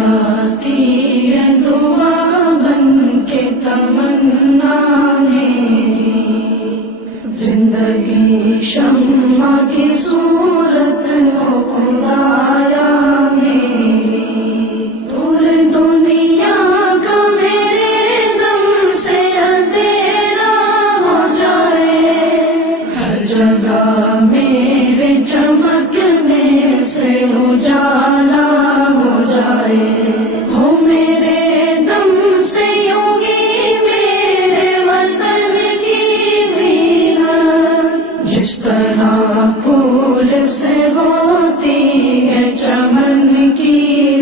آتی ہے دعا بن کے تمنا میری، زندگی شمع کی صورت ہو خدایا میری، دور دنیا کا میرے دم سے اندھیرا ہو جائے، ہر جگہ میرے چمکنے سے اجالا ہو جائے، ہو میرے دم سے یوں ہی میرے وطن کی زینت، جس طرح پھول سے ہوتی ہے چمن کی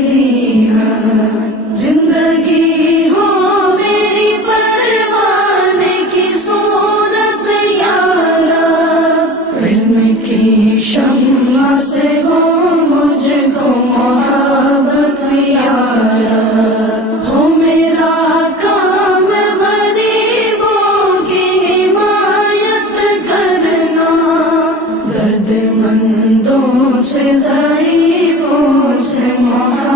زینت، زندگی ہو میری پروانے کی صورت یا رب، علم کی شمع سے ہو مجھ کو محبت یا رب، ہو میرا کام غریبوں کی حمایت کرنا، درد مندوں سے ضعیفوں سے محبت